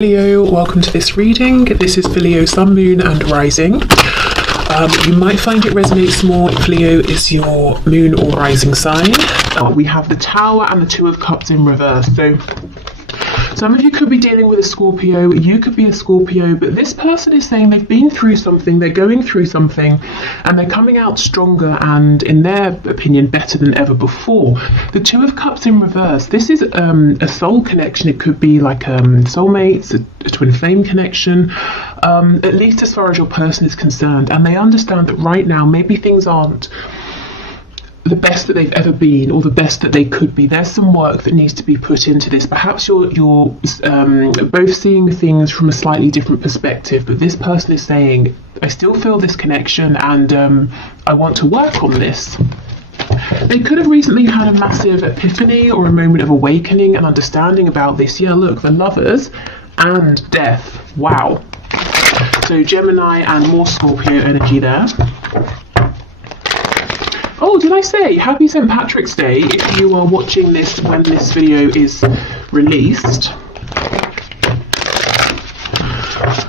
Leo, welcome to this reading. This is for Leo, Sun, Moon and Rising. You might find it resonates more if Leo is your moon or rising sign. We have the Tower and the Two of Cups in reverse. So some of you could be dealing with a Scorpio, you could be a Scorpio, but this person is saying they've been through something, they're going through something, and they're coming out stronger and, in their opinion, better than ever before. The Two of Cups in reverse, this is a soul connection. It could be like soulmates, a twin flame connection, at least as far as your person is concerned. And they understand that right now, maybe things aren't the best that they've ever been or the best that they could be. There's some work that needs to be put into this. Perhaps you're both seeing things from a slightly different perspective, but this person is saying, I still feel this connection and I want to work on this. They could have recently had a massive epiphany or a moment of awakening and understanding about this. Yeah, look, the Lovers and Death. Wow. So Gemini and more Scorpio energy there. Oh, did I say happy St. Patrick's Day if you are watching this when this video is released.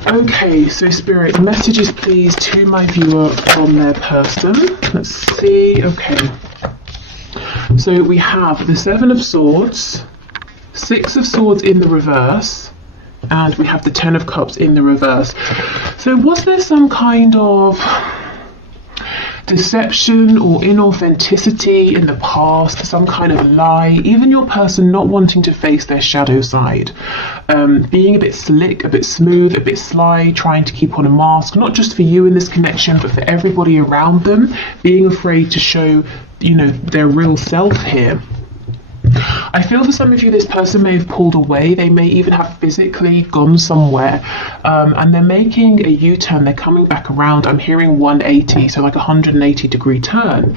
Okay, so Spirit, messages please to my viewer from their person. Let's see. Okay. So we have the Seven of Swords, Six of Swords in the reverse, and we have the Ten of Cups in the reverse. So was there some kind of deception or inauthenticity in the past, some kind of lie, even your person not wanting to face their shadow side, being a bit slick, a bit smooth, a bit sly, trying to keep on a mask, not just for you in this connection, but for everybody around them, being afraid to show, their real self here. I feel for some of you, this person may have pulled away. They may even have physically gone somewhere, and they're making a U-turn. They're coming back around. I'm hearing 180, so like a 180-degree turn,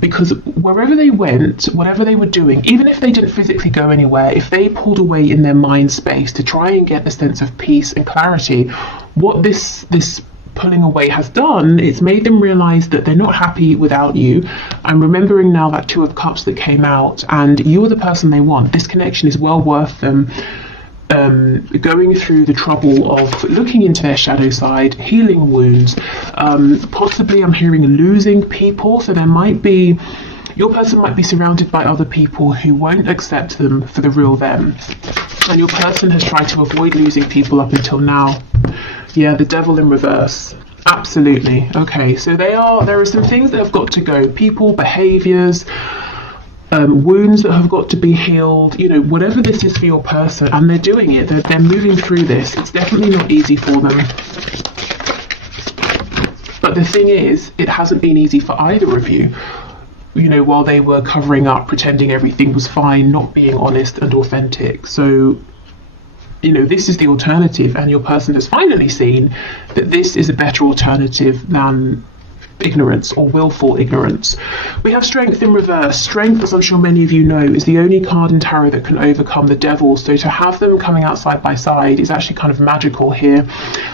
because wherever they went, whatever they were doing, even if they didn't physically go anywhere, if they pulled away in their mind space to try and get the sense of peace and clarity, what this pulling away has done, it's made them realize that they're not happy without you. I'm remembering now that Two of Cups that came out, and you're the person they want. This connection is well worth them going through the trouble of looking into their shadow side, healing wounds, possibly I'm hearing losing people. So there might be, your person might be surrounded by other people who won't accept them for the real them, and your person has tried to avoid losing people up until now. Yeah, the Devil in reverse. Absolutely. Okay, so there are some things that have got to go. People, behaviours, wounds that have got to be healed, whatever this is for your person, and they're doing it. They're moving through this. It's definitely not easy for them. But the thing is, it hasn't been easy for either of you. While they were covering up, pretending everything was fine, not being honest and authentic. So this is the alternative, and your person has finally seen that this is a better alternative than ignorance or willful ignorance. We have Strength in reverse. Strength, as I'm sure many of you know, is the only card in tarot that can overcome the devil. So to have them coming out side by side is actually kind of magical here.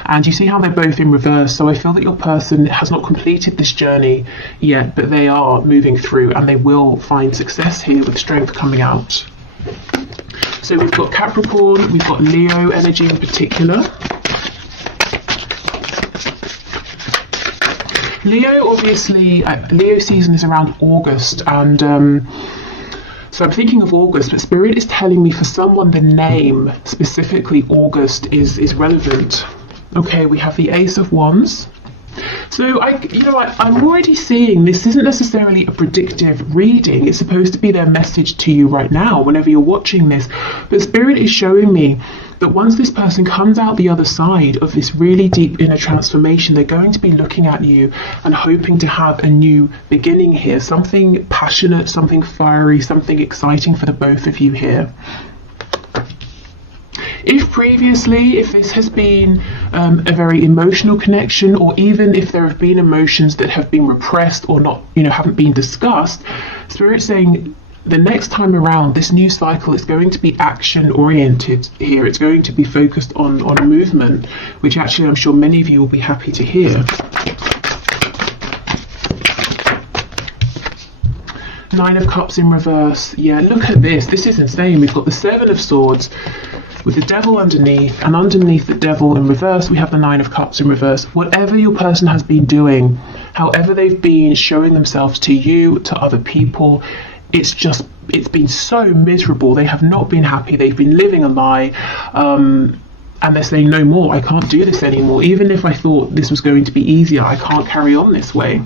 And you see how they're both in reverse. So I feel that your person has not completed this journey yet, but they are moving through, and they will find success here with Strength coming out. So we've got Capricorn, we've got Leo energy in particular. Leo, obviously, Leo season is around August, and so I'm thinking of August, but Spirit is telling me for someone the name, specifically August, is relevant. Okay, we have the Ace of Wands. So I'm already seeing this isn't necessarily a predictive reading. It's supposed to be their message to you right now, whenever you're watching this. But Spirit is showing me that once this person comes out the other side of this really deep inner transformation, they're going to be looking at you and hoping to have a new beginning here. Something passionate, something fiery, something exciting for the both of you here. If previously, if this has been a very emotional connection, or even if there have been emotions that have been repressed or not, haven't been discussed, Spirit's saying the next time around, this new cycle is going to be action oriented here. It's going to be focused on movement, which actually I'm sure many of you will be happy to hear. Nine of Cups in reverse. Yeah, look at this. This is insane. We've got the Seven of Swords, with the devil underneath, and underneath the devil in reverse we have the Nine of Cups in reverse. Whatever your person has been doing, however they've been showing themselves to you, to other people, it's been so miserable. They have not been happy. They've been living a lie, and they're saying, no more, I can't do this anymore. Even if I thought this was going to be easier, I can't carry on this way.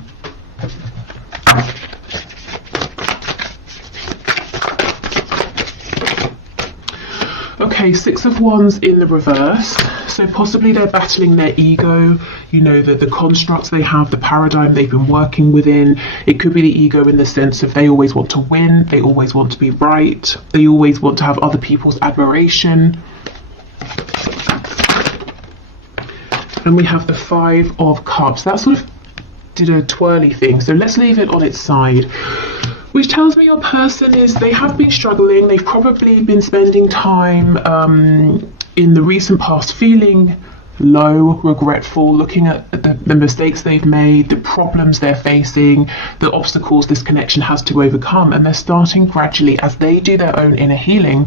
Okay, Six of Wands in the reverse. So possibly they're battling their ego, you know, the constructs they have, the paradigm they've been working within. It could be the ego in the sense of they always want to win, they always want to be right, they always want to have other people's admiration. And we have the Five of Cups. That sort of did a twirly thing, so let's leave it on its side. Which tells me your person they have been struggling. They've probably been spending time in the recent past feeling low, regretful, looking at the mistakes they've made, the problems they're facing, the obstacles this connection has to overcome. And they're starting gradually, as they do their own inner healing,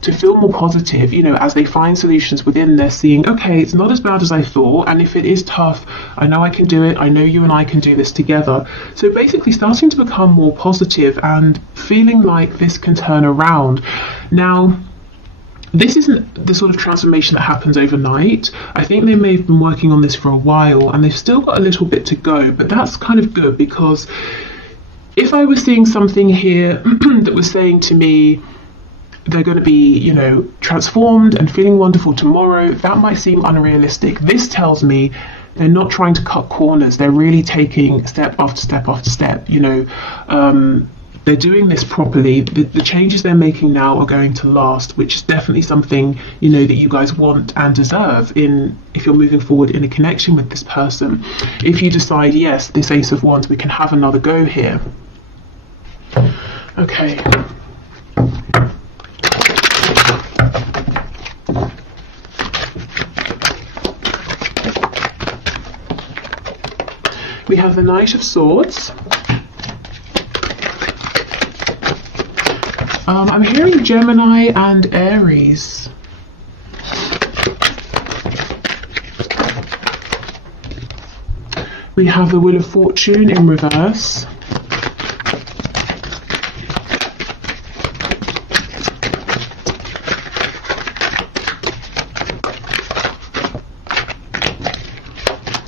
to feel more positive. You know, as they find solutions within, they're seeing, okay, it's not as bad as I thought, and if it is tough, I know I can do it, I know you and I can do this together. So basically starting to become more positive and feeling like this can turn around. Now, this isn't the sort of transformation that happens overnight. I think they may have been working on this for a while, and they've still got a little bit to go, but that's kind of good, because if I was seeing something here that was saying to me, they're going to be, you know, transformed and feeling wonderful tomorrow, that might seem unrealistic. This tells me they're not trying to cut corners. They're really taking step after step after step. You know, they're doing this properly. The changes they're making now are going to last, which is definitely something, you know, that you guys want and deserve if you're moving forward in a connection with this person. If you decide, yes, this Ace of Wands, we can have another go here. Okay. We have the Knight of Swords. I'm hearing Gemini and Aries. We have the Wheel of Fortune in reverse.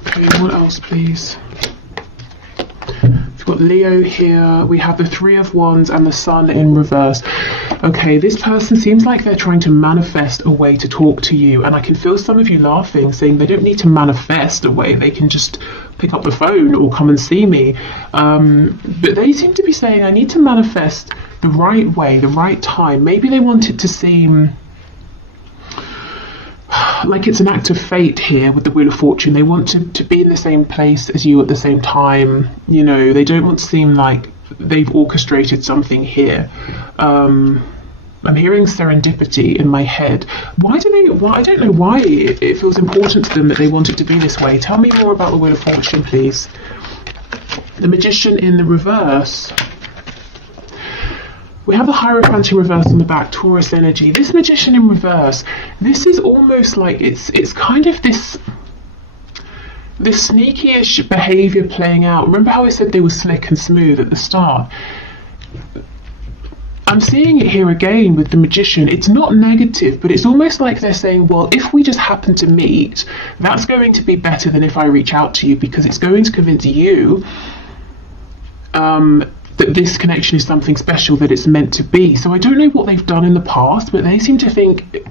Okay, what else, please? We've got Leo here. We have the Three of Wands and the Sun in reverse. Okay, this person seems like they're trying to manifest a way to talk to you, and I can feel some of you laughing, saying they don't need to manifest a way, they can just pick up the phone or come and see me. But they seem to be saying, I need to manifest the right way, the right time. Maybe they want it to seem like it's an act of fate here with the Wheel of Fortune. They want to be in the same place as you at the same time. You know, they don't want to seem like they've orchestrated something here. I'm hearing serendipity in my head. I don't know why it feels important to them that they want it to be this way. Tell me more about the Wheel of Fortune, please. The Magician in the reverse. We have the Hierophant in reverse on the back, Taurus energy. This Magician in reverse, this is almost like it's kind of this sneaky-ish behaviour playing out. Remember how I said they were slick and smooth at the start? I'm seeing it here again with the Magician. It's not negative, but it's almost like they're saying, well, if we just happen to meet, that's going to be better than if I reach out to you, because it's going to convince you that this connection is something special, that it's meant to be. So I don't know what they've done in the past, but they seem to think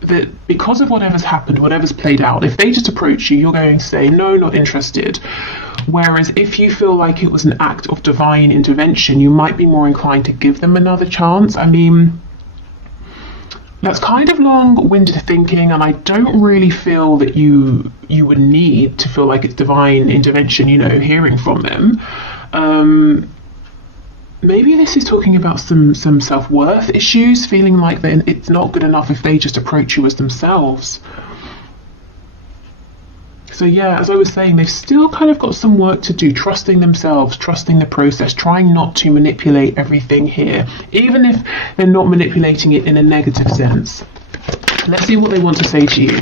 that because of whatever's happened, whatever's played out, if they just approach you, you're going to say, no, not interested. Whereas if you feel like it was an act of divine intervention, you might be more inclined to give them another chance. I mean, that's kind of long-winded thinking, and I don't really feel that you would need to feel like it's divine intervention, you know, hearing from them. Maybe this is talking about some self-worth issues, feeling like it's not good enough if they just approach you as themselves. So yeah, as I was saying, they've still kind of got some work to do, trusting themselves, trusting the process, trying not to manipulate everything here, even if they're not manipulating it in a negative sense. Let's see what they want to say to you.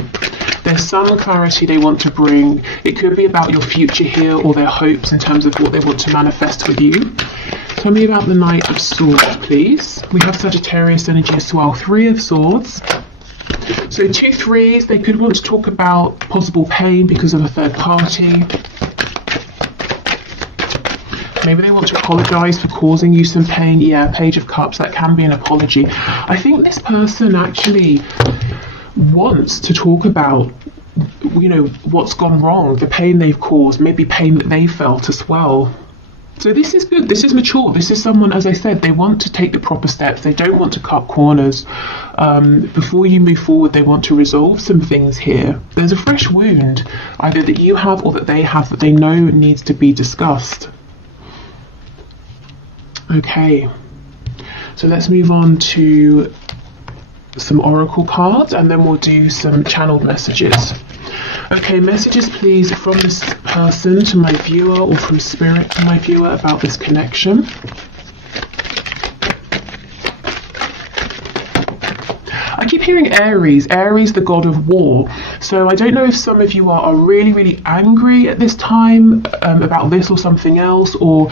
There's some clarity they want to bring. It could be about your future here, or their hopes in terms of what they want to manifest with you. Tell me about the Knight of Swords, please. We have Sagittarius energy as well. 3 of Swords. So 2 threes, they could want to talk about possible pain because of a third party. Maybe they want to apologise for causing you some pain. Yeah, Page of Cups, that can be an apology. I think this person actually wants to talk about, you know, what's gone wrong, the pain they've caused, maybe pain that they felt as well. So this is good, this is mature, this is someone, as I said, they want to take the proper steps, they don't want to cut corners. Before you move forward, they want to resolve some things here. There's a fresh wound, either that you have or that they have, that they know needs to be discussed. Okay, so let's move on to some oracle cards, and then we'll do some channeled messages. Okay, messages please from this person to my viewer, or from spirit to my viewer, about this connection. I keep hearing Aries, the god of war. So I don't know if some of you are really, really angry at this time about this or something else, or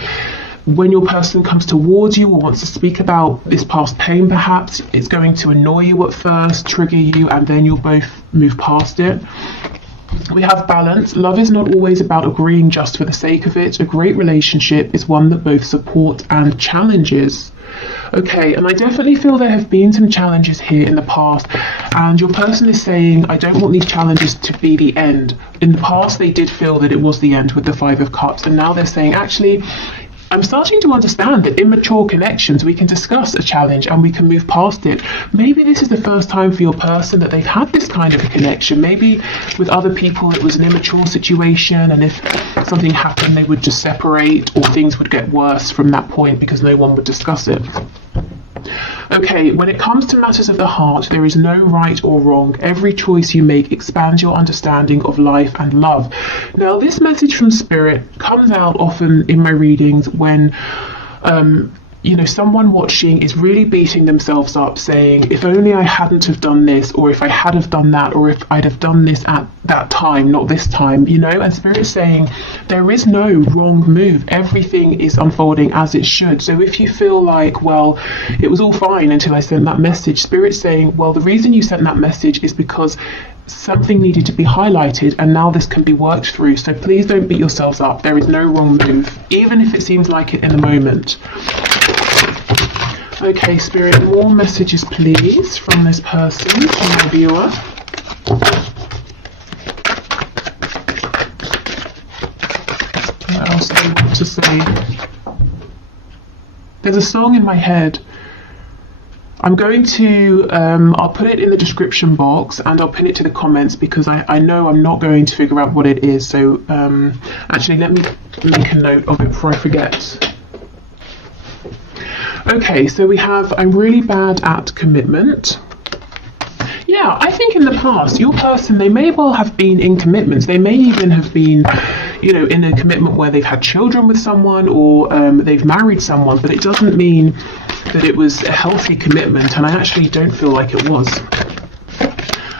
when your person comes towards you or wants to speak about this past pain, perhaps it's going to annoy you at first, trigger you, and then you'll both move past it. We have balance. Love is not always about agreeing just for the sake of it. A great relationship is one that both support and challenges. Okay, and I definitely feel there have been some challenges here in the past, and your person is saying, I don't want these challenges to be the end. In the past, they did feel that it was the end with the 5 of Cups, and now they're saying, actually, I'm starting to understand that in mature connections, we can discuss a challenge and we can move past it. Maybe this is the first time for your person that they've had this kind of a connection. Maybe with other people, it was an immature situation, and if something happened, they would just separate, or things would get worse from that point because no one would discuss it. Okay, when it comes to matters of the heart, there is no right or wrong. Every choice you make expands your understanding of life and love. Now, this message from Spirit comes out often in my readings when you know, someone watching is really beating themselves up, saying, if only I hadn't have done this, or if I had have done that, or if I'd have done this at that time, not this time, you know. And Spirit is saying there is no wrong move. Everything is unfolding as it should. So if you feel like, well, it was all fine until I sent that message, Spirit's saying, well, the reason you sent that message is because something needed to be highlighted, and now this can be worked through. So please don't beat yourselves up. There is no wrong move, even if it seems like it in the moment. Okay, Spirit, more messages please from this person to my viewer. What else do they want to say? There's a song in my head. I'm going to, I'll put it in the description box, and I'll pin it to the comments, because I know I'm not going to figure out what it is. So actually, let me make a note of it before I forget. Okay, so we have, I'm really bad at commitment. Yeah, I think in the past, your person, they may well have been in commitments. They may even have been, you know, in a commitment where they've had children with someone, or they've married someone, but it doesn't mean that it was a healthy commitment, and I actually don't feel like it was.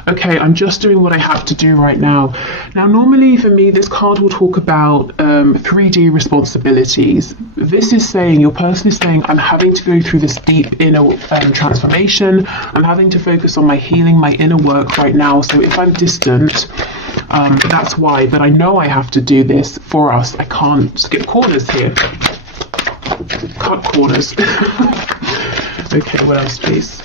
Okay, I'm just doing what I have to do right now. Now, normally for me, this card will talk about 3D responsibilities. This is saying, your person is saying, I'm having to go through this deep inner transformation. I'm having to focus on my healing, my inner work right now. So if I'm distant, that's why. But I know I have to do this for us. I can't skip corners here. Cut corners. Okay, what else, please?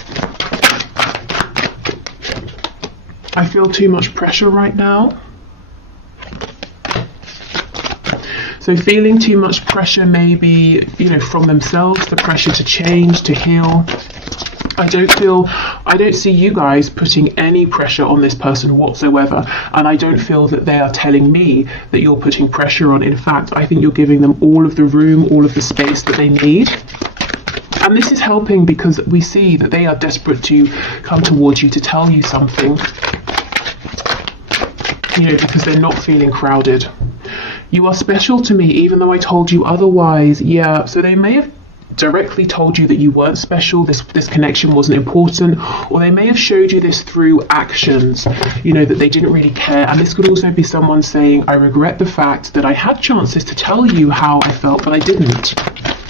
I feel too much pressure right now. So feeling too much pressure, maybe, you know, from themselves, the pressure to change, to heal. I don't see you guys putting any pressure on this person whatsoever, and I don't feel that they are telling me that you're putting pressure on. In fact, I think you're giving them all of the room, all of the space that they need. And this is helping, because we see that they are desperate to come towards you to tell you something, you know, because they're not feeling crowded. You are special to me, even though I told you otherwise. Yeah, so they may have directly told you that you weren't special, this connection wasn't important, or they may have showed you this through actions, that they didn't really care. And this could also be someone saying, I regret the fact that I had chances to tell you how I felt, but I didn't.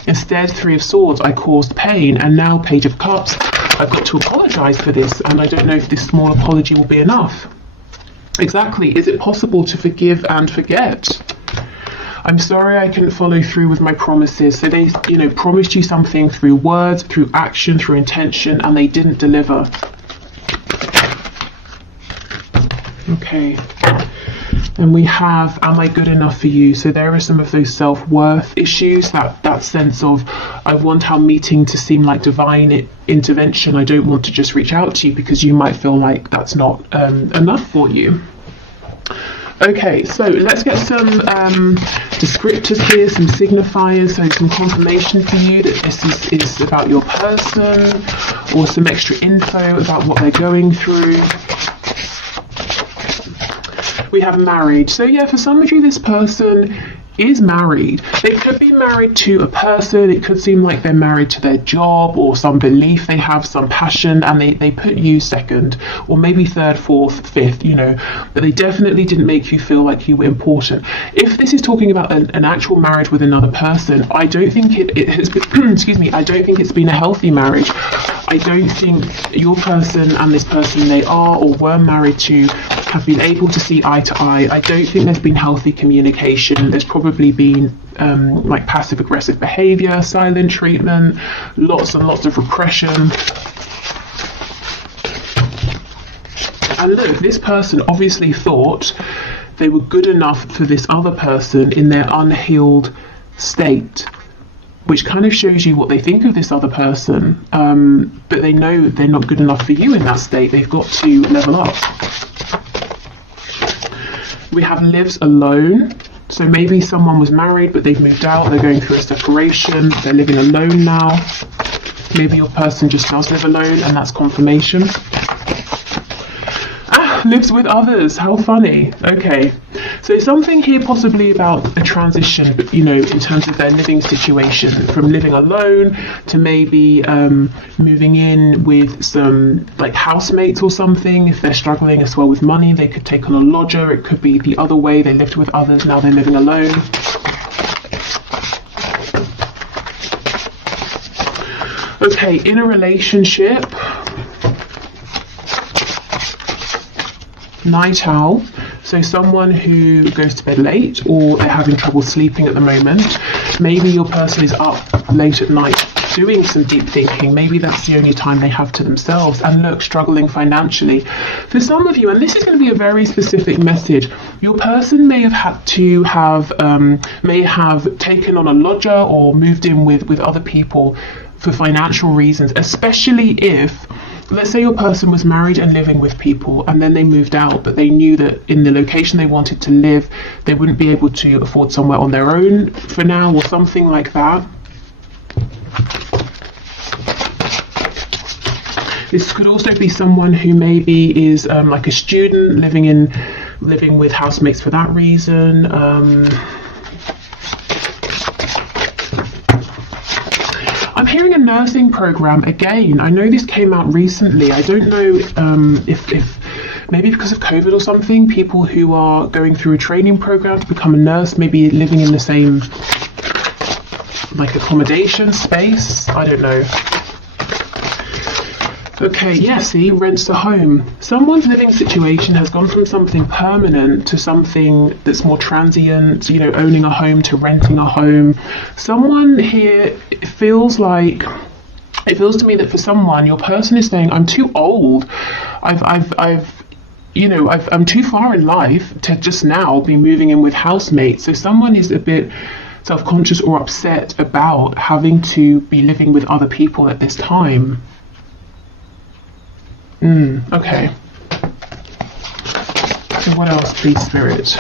Instead, Three of Swords, I caused pain, and now Page of Cups, I've got to apologise for this, and I don't know if this small apology will be enough. Exactly. Is it possible to forgive and forget? I'm sorry I couldn't follow through with my promises. So they, promised you something through words, through action, through intention, and they didn't deliver. Okay. And we have, am I good enough for you? So there are some of those self-worth issues, that sense of, I want our meeting to seem like divine intervention. I don't want to just reach out to you because you might feel like that's not enough for you. Okay, so let's get some descriptors here, some signifiers, so some confirmation for you that this is about your person, or some extra info about what they're going through. We have married. So yeah, for some of you, this person is married. They could be married to a person. It could seem like they're married to their job or some belief they have, some passion, and they put you second, or maybe third, fourth, fifth, but they definitely didn't make you feel like you were important. If this is talking about an actual marriage with another person, I don't think it has been, excuse me, I don't think it's been a healthy marriage. I don't think your person and this person they are or were married to have been able to see eye to eye. I don't think there's been healthy communication. There's probably been like passive aggressive behavior, silent treatment, lots and lots of repression. And look, this person obviously thought they were good enough for this other person in their unhealed state, which kind of shows you what they think of this other person, but they know they're not good enough for you in that state. They've got to level up. We have lives alone. So maybe someone was married, but they've moved out, they're going through a separation, they're living alone now. Maybe your person just does live alone, and that's confirmation. Lives with others, how funny. Okay, so something here possibly about a transition, but in terms of their living situation, from living alone to maybe moving in with some like housemates or something. If they're struggling as well with money, they could take on a lodger. It could be the other way, they lived with others, now they're living alone. Okay, in a relationship, night owl, so someone who goes to bed late, or they're having trouble sleeping at the moment. Maybe your person is up late at night doing some deep thinking. Maybe that's the only time they have to themselves, and look, struggling financially. For some of you, and this is going to be a very specific message, your person may have had to have taken on a lodger or moved in with other people for financial reasons, especially if, let's say your person was married and living with people, and then they moved out, but they knew that in the location they wanted to live, they wouldn't be able to afford somewhere on their own for now, or something like that. This could also be someone who maybe is like a student living with housemates for that reason. I'm hearing a nursing program again. I know this came out recently. I don't know if maybe because of COVID or something, people who are going through a training program to become a nurse, maybe living in the same like accommodation space. I don't know. Okay, yeah, see, rents a home. Someone's living situation has gone from something permanent to something that's more transient, owning a home to renting a home. Someone here, it feels to me that for someone, your person is saying, I'm too old. I'm too far in life to just now be moving in with housemates. So someone is a bit self-conscious or upset about having to be living with other people at this time. Okay. So what else, please, Spirit?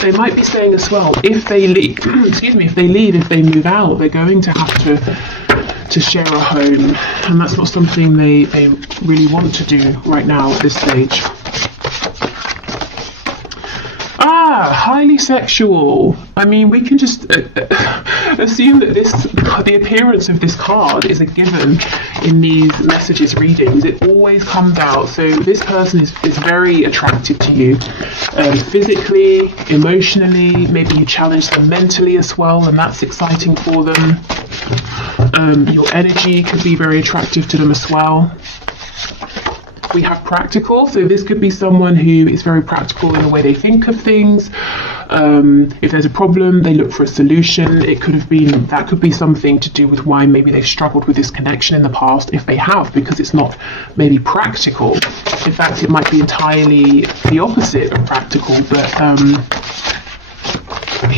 They might be saying as well, if they leave, if they move out, they're going to have to share a home, and that's not something they really want to do right now at this stage. Yeah, highly sexual. I mean, we can just assume that the appearance of this card is a given in these messages readings. It always comes out. So this person is very attractive to you, physically, emotionally. Maybe you challenge them mentally as well, and that's exciting for them. Your energy could be very attractive to them as well. We have practical, so this could be someone who is very practical in the way they think of things. If there's a problem, they look for a solution. That could be something to do with why maybe they've struggled with this connection in the past, if they have, because it's not maybe practical. In fact, it might be entirely the opposite of practical, but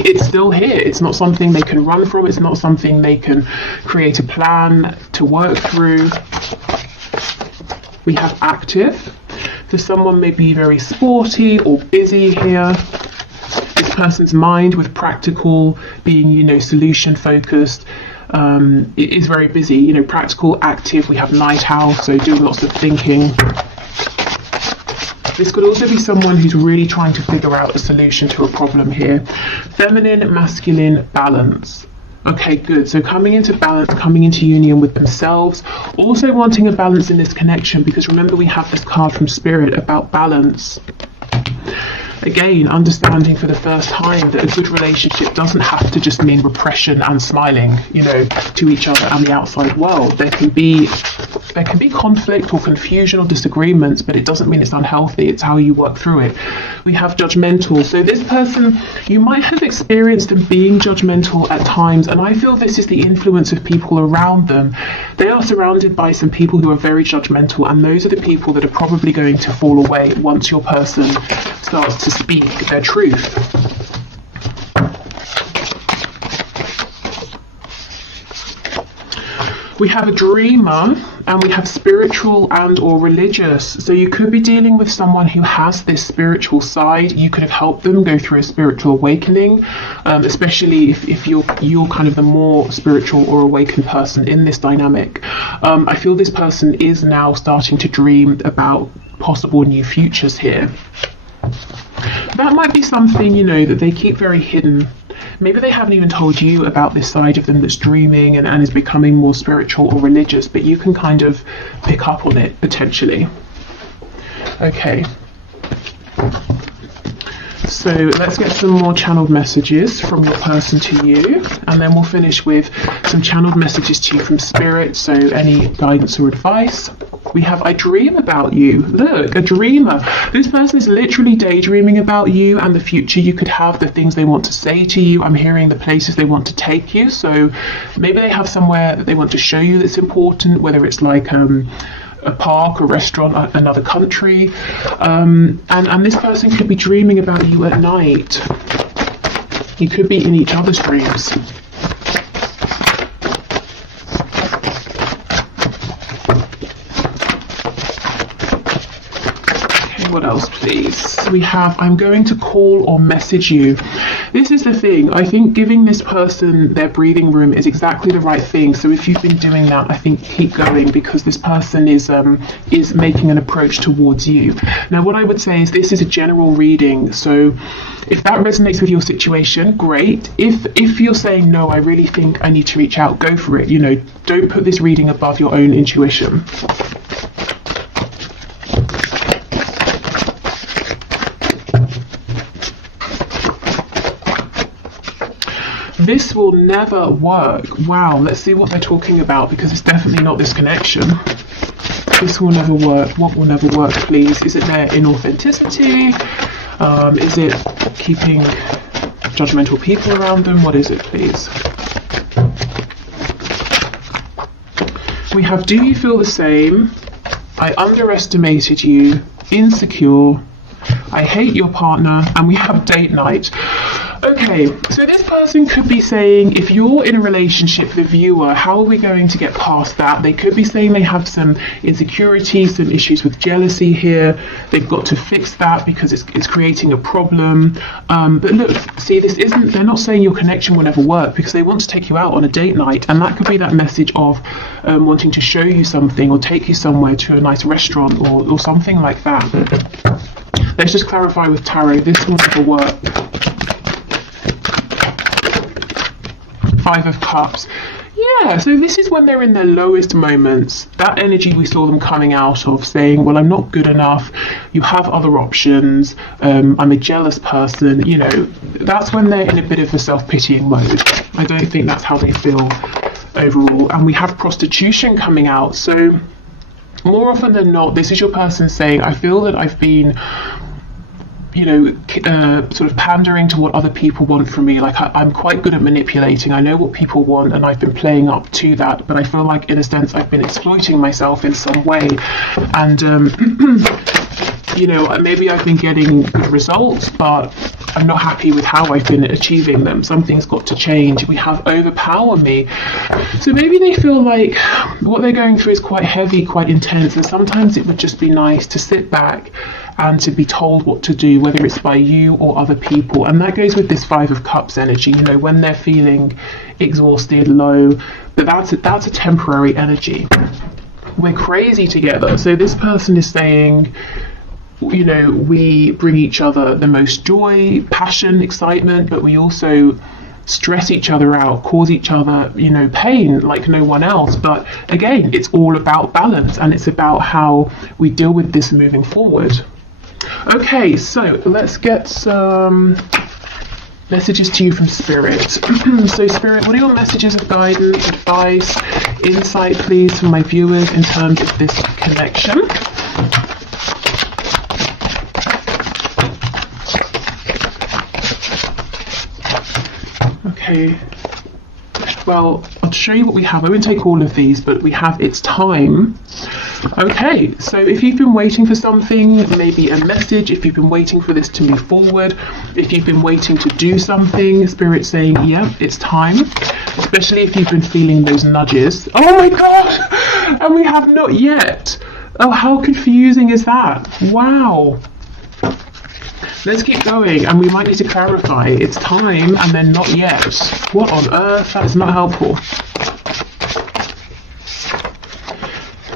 it's still here. It's not something they can run from. It's not something they can create a plan to work through. We have active. So someone may be very sporty or busy here. This person's mind with practical being, solution focused, it is very busy, practical, active. We have night owl, so doing lots of thinking. This could also be someone who's really trying to figure out a solution to a problem here. Feminine, masculine, balance. Okay, good. So coming into balance, coming into union with themselves, also wanting a balance in this connection, because remember we have this card from Spirit about balance. Again, understanding for the first time that a good relationship doesn't have to just mean repression and smiling, to each other and the outside world. There can be conflict or confusion or disagreements, but it doesn't mean it's unhealthy. It's how you work through it. We have judgmental. So this person, you might have experienced them being judgmental at times, and I feel this is the influence of people around them. They are surrounded by some people who are very judgmental, and those are the people that are probably going to fall away once your person starts to speak their truth. We have a dreamer, and we have spiritual and or religious. So you could be dealing with someone who has this spiritual side. You could have helped them go through a spiritual awakening, especially if you're kind of the more spiritual or awakened person in this dynamic. I feel this person is now starting to dream about possible new futures here. That might be something, that they keep very hidden. Maybe they haven't even told you about this side of them that's dreaming and is becoming more spiritual or religious, but you can kind of pick up on it potentially. Okay. So let's get some more channeled messages from your person to you, and then we'll finish with some channeled messages to you from Spirit, so any guidance or advice. We have I dream about you. Look, a dreamer. This person is literally daydreaming about you and the future you could have, the things they want to say to you. I'm hearing the places they want to take you. So maybe they have somewhere that they want to show you that's important, whether it's like a park, a restaurant, another country. And this person could be dreaming about you at night. You could be in each other's dreams. What else, please? We have I'm going to call or message you. This is the thing. I think giving this person their breathing room is exactly the right thing. So if you've been doing that, I think keep going, because this person is making an approach towards you. Now, what I would say is this is a general reading. So if that resonates with your situation, great. If you're saying, no, I really think I need to reach out, go for it. Don't put this reading above your own intuition. This will never work. Wow, let's see what they're talking about, because it's definitely not this connection. This will never work. What will never work, please? Is it their inauthenticity? Is it keeping judgmental people around them? What is it, please? We have do you feel the same? I underestimated you. Insecure. I hate your partner. And we have date night. Okay, so this person could be saying, if you're in a relationship, the viewer, how are we going to get past that? They could be saying they have some insecurities, some issues with jealousy here. They've got to fix that because it's creating a problem. But look, see, they're not saying your connection will never work, because they want to take you out on a date night. And that could be that message of wanting to show you something or take you somewhere to a nice restaurant or something like that. Let's just clarify with tarot, this will never work. Five of Cups. Yeah, so this is when they're in their lowest moments. That energy we saw them coming out of, saying, well, I'm not good enough, you have other options, I'm a jealous person, you know, that's when they're in a bit of a self-pitying mode. I don't think that's how they feel overall. And we have prostitution coming out, so more often than not, this is your person saying, I feel that I've been, you know, sort of pandering to what other people want from me. Like I'm quite good at manipulating. I know what people want and I've been playing up to that, but I feel like in a sense I've been exploiting myself in some way. And, you know, maybe I've been getting good results, but I'm not happy with how I've been achieving them. Something's got to change. We have overpower me. So maybe they feel like what they're going through is quite heavy, quite intense, and sometimes it would just be nice to sit back and to be told what to do, whether it's by you or other people. And that goes with this Five of Cups energy, you know, when they're feeling exhausted, low, but that's a temporary energy. We're crazy together. So this person is saying, you know, we bring each other the most joy, passion, excitement, but we also stress each other out, cause each other, you know, pain like no one else. But again, it's all about balance, and it's about how we deal with this moving forward. Okay, so let's get some messages to you from Spirit. So Spirit, what are your messages of guidance, advice, insight, please, for my viewers in terms of this connection? Okay, well, I'll show you what we have. I won't take all of these, but we have It's Time. Okay, so if you've been waiting for something, maybe a message, if you've been waiting for this to move forward, if you've been waiting to do something, Spirit's saying, yeah, it's time. Especially if you've been feeling those nudges. Oh my God! And we have not yet. Oh, how confusing is that? Wow. Let's keep going, and we might need to clarify. It's time and then not yet. What on earth? That is not helpful.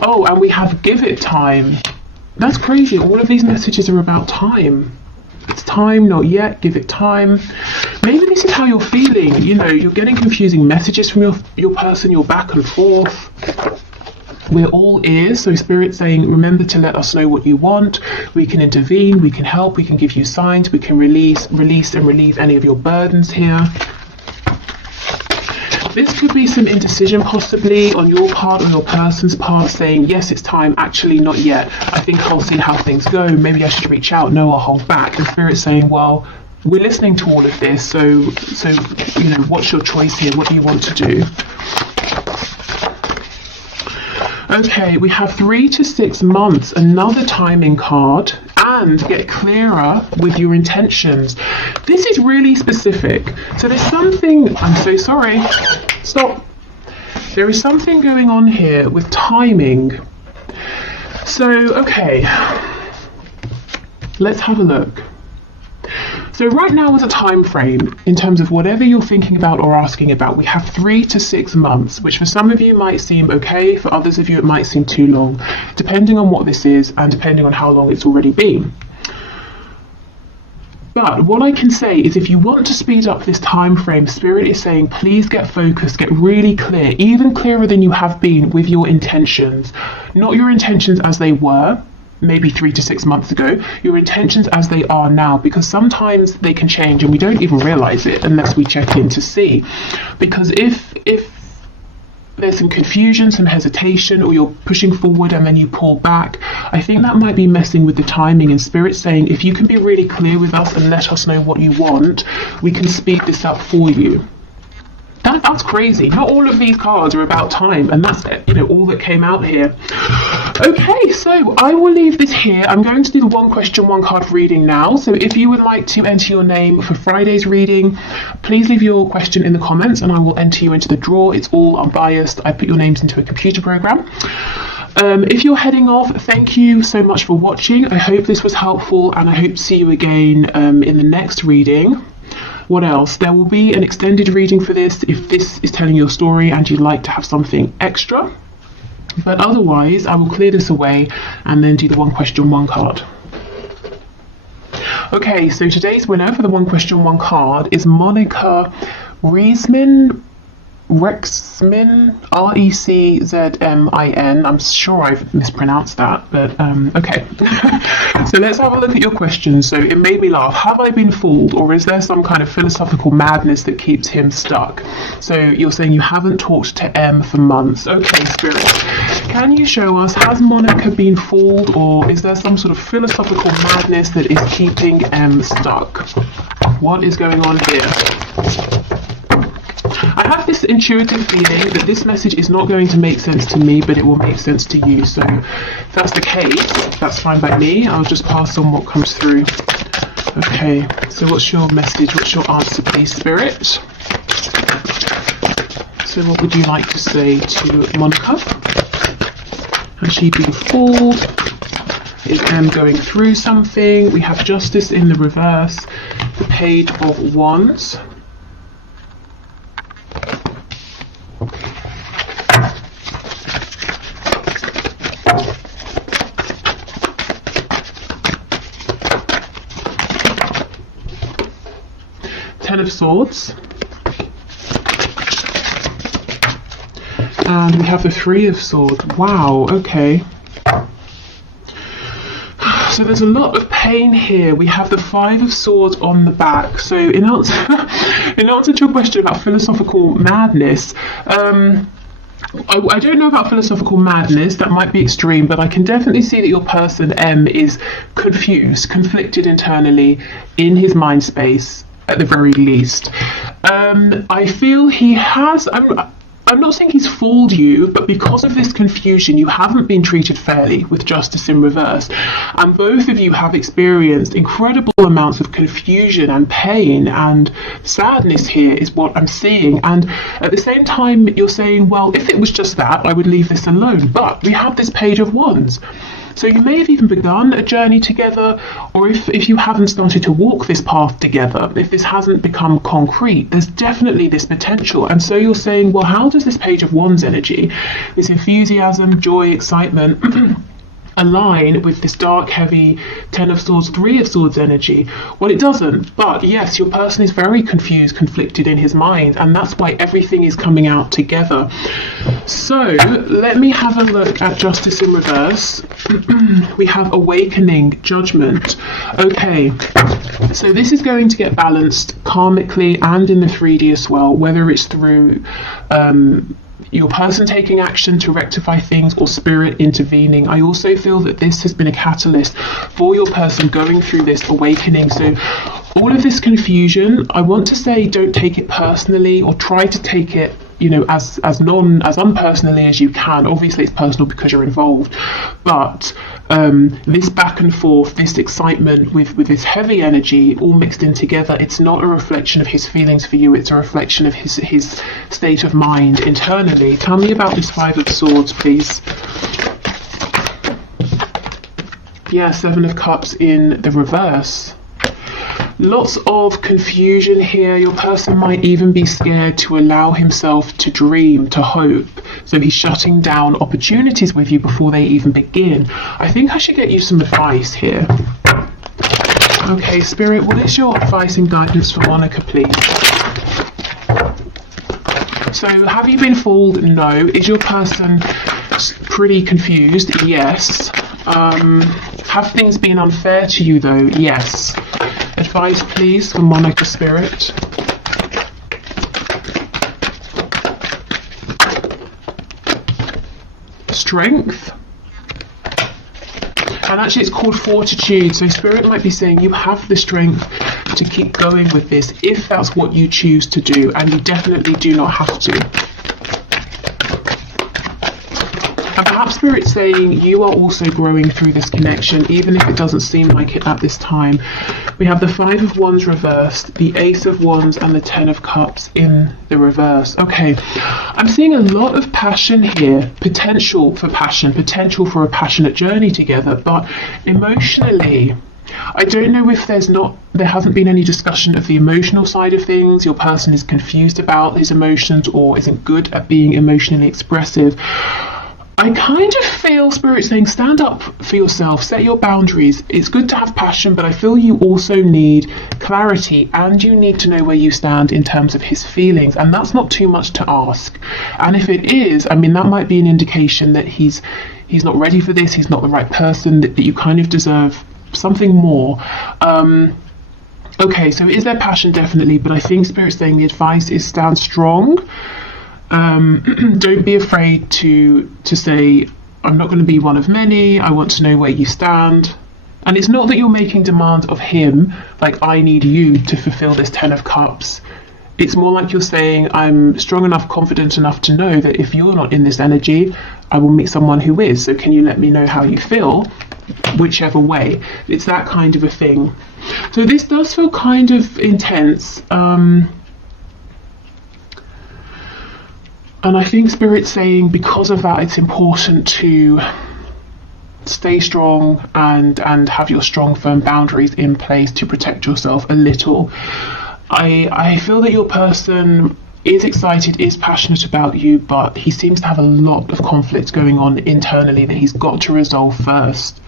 Oh, and we have give it time. That's crazy. All of these messages are about time. It's time, not yet, give it time. Maybe this is how you're feeling. You know, you're getting confusing messages from your person, you're back and forth. We're all ears, so Spirit's saying, remember to let us know what you want. We can intervene, we can help, we can give you signs, we can release and relieve any of your burdens here. This could be some indecision possibly on your part or your person's part, saying, yes, it's time, actually not yet. I think I'll see how things go. Maybe I should reach out. No, I'll hold back. And Spirit's saying, well, we're listening to all of this, so you know, what's your choice here? What do you want to do? Okay, we have 3 to 6 months, another timing card, and get clearer with your intentions. This is really specific. So there's something, I'm so sorry, stop. There is something going on here with timing. So, okay, let's have a look. So right now is a time frame in terms of whatever you're thinking about or asking about. We have 3 to 6 months, which for some of you might seem okay, for others of you it might seem too long, depending on what this is and depending on how long it's already been. But what I can say is if you want to speed up this time frame, Spirit is saying please get focused, get really clear, even clearer than you have been with your intentions. Not your intentions as they were, maybe 3 to 6 months ago, your intentions as they are now, because sometimes they can change and we don't even realize it unless we check in to see. Because if there's some confusion, some hesitation, or you're pushing forward and then you pull back, I think that might be messing with the timing. And Spirit's saying if you can be really clear with us and let us know what you want, we can speed this up for you. That's crazy. Not all of these cards are about time, and that's, you know, all that came out here. Okay, so I will leave this here. I'm going to do the 1 question, 1 card reading now. So if you would like to enter your name for Friday's reading, please leave your question in the comments and I will enter you into the draw. It's all unbiased. I put your names into a computer program. If you're heading off, thank you so much for watching. I hope this was helpful and I hope to see you again in the next reading. What else? There will be an extended reading for this if this is telling your story and you'd like to have something extra. But otherwise, I will clear this away and then do the 1 question, 1 card. Okay, so today's winner for the 1 question, 1 card is Monica Riesman. Rexmin, Reczmin. I'm sure I've mispronounced that, but okay. So let's have a look at your questions. So it made me laugh. Have I been fooled, or is there some kind of philosophical madness that keeps him stuck? So you're saying you haven't talked to M for months. Okay, Spirit. Can you show us, has Monica been fooled, or is there some sort of philosophical madness that is keeping M stuck? What is going on here? I have this intuitive feeling that this message is not going to make sense to me, but it will make sense to you. So if that's the case, that's fine by me. I'll just pass on what comes through. Okay, so what's your message? What's your answer, please, Spirit? So what would you like to say to Monica? Has she been fooled? Is M going through something? We have Justice in the reverse, the Page of Wands. Ten of Swords. And we have the Three of Swords. Wow, okay. So there's a lot of pain here. We have the Five of Swords on the back. So in answer to your question about philosophical madness, I don't know about philosophical madness, that might be extreme, but I can definitely see that your person M is confused, conflicted internally in his mind space at the very least. I feel he has, I'm not saying he's fooled you, but because of this confusion, you haven't been treated fairly with Justice in reverse. And both of you have experienced incredible amounts of confusion and pain and sadness here is what I'm seeing. And at the same time, you're saying, well, if it was just that, I would leave this alone. But we have this Page of Wands. So you may have even begun a journey together, or if you haven't started to walk this path together, if this hasn't become concrete, there's definitely this potential. And so you're saying, well, how does this Page of Wands energy, this enthusiasm, joy, excitement, align with this dark, heavy Ten of Swords, Three of Swords energy? Well, it doesn't. But yes, your person is very confused, conflicted in his mind, and that's why everything is coming out together. So let me have a look at Justice in reverse. We have Awakening, Judgment. Okay, so this is going to get balanced karmically and in the 3D as well, whether it's through your person taking action to rectify things or spirit intervening. I also feel that this has been a catalyst for your person going through this awakening. So all of this confusion, I want to say, don't take it personally, or try to take it, you know, as unpersonally as you can. Obviously it's personal because you're involved, but this back and forth, this excitement with this heavy energy all mixed in together, it's not a reflection of his feelings for you, it's a reflection of his state of mind internally. Tell me about this Five of Swords, please. Yeah, Seven of Cups in the reverse. Lots of confusion here. Your person might even be scared to allow himself to dream, to hope. So he's shutting down opportunities with you before they even begin. I think I should get you some advice here. Okay, Spirit, what is your advice and guidance for Monica, please? So have you been fooled? No. Is your person pretty confused? Yes. Have things been unfair to you though? Yes. Advice please for Monica, Spirit. Strength. And actually it's called Fortitude. So Spirit might be saying you have the strength to keep going with this if that's what you choose to do, and you definitely do not have to. And perhaps Spirit's saying you are also growing through this connection, even if it doesn't seem like it at this time. We have the Five of Wands reversed, the Ace of Wands, and the Ten of Cups in the reverse. Okay, I'm seeing a lot of passion here, potential for passion, potential for a passionate journey together, but emotionally, I don't know if there hasn't been any discussion of the emotional side of things. Your person is confused about his emotions or isn't good at being emotionally expressive. I kind of feel Spirit saying stand up for yourself, set your boundaries. It's good to have passion, but I feel you also need clarity, and you need to know where you stand in terms of his feelings, and that's not too much to ask. And if it is, I mean, that might be an indication that he's not ready for this, he's not the right person, that you kind of deserve something more. Okay, so is there passion? Definitely, but I think Spirit's saying the advice is stand strong. Don't be afraid to say, I'm not going to be one of many, I want to know where you stand. And it's not that you're making demands of him, like I need you to fulfill this 10 of Cups. It's more like you're saying, I'm strong enough, confident enough to know that if you're not in this energy, I will meet someone who is. So can you let me know how you feel? Whichever way. It's that kind of a thing. So this does feel kind of intense. And I think Spirit's saying because of that, it's important to stay strong and have your strong, firm boundaries in place to protect yourself a little. I feel that your person is excited, is passionate about you, but he seems to have a lot of conflict going on internally that he's got to resolve first.